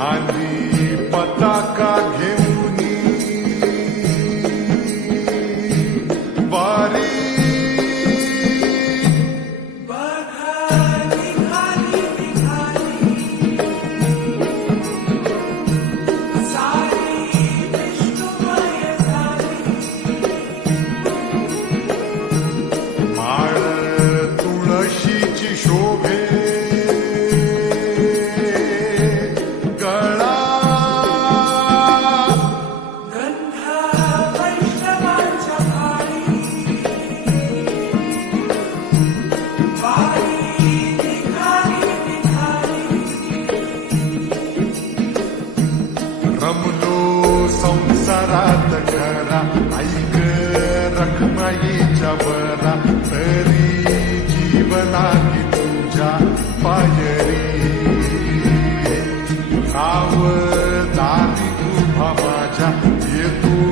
I'm the संसारात घरा. ऐक रखमाईच्या वरा तरी जीवना की तुझ्या पायरी. नाव दारी तू भामाच्या येतो